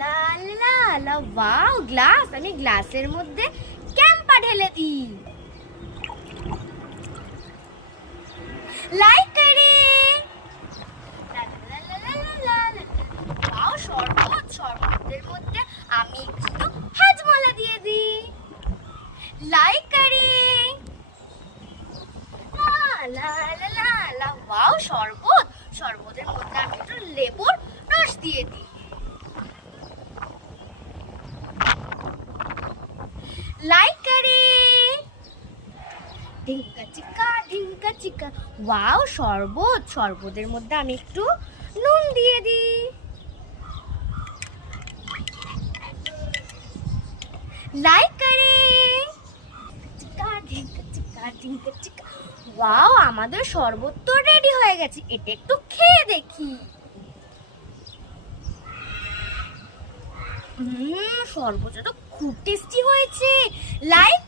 লা লা লা ওয়াও গ্লাস, আমি গ্লাসের মধ্যে ক্যাম্পা ঢেলে দিই। লাইক করে ওয়াও শরবত, শরবতের মধ্যে আমি একটু হাজমলা দিয়ে দিই। লাইক করে লা লা লা লা ওয়াও শরবত, শরবতের মধ্যে আমি একটু লেবুর রস দিয়ে দিই। লাইক করে ঢিঙ্কা চিকা ওয়াও শরবত, শরবতের মধ্যে আমি একটু নুন দিয়ে দিই। লাইক করে ওয়াও আমাদের শরবত তো রেডি হয়ে গেছে, এটা একটু খেয়ে দেখি। শরবতটা তো খুব টেস্টি হয়েছে। লাইক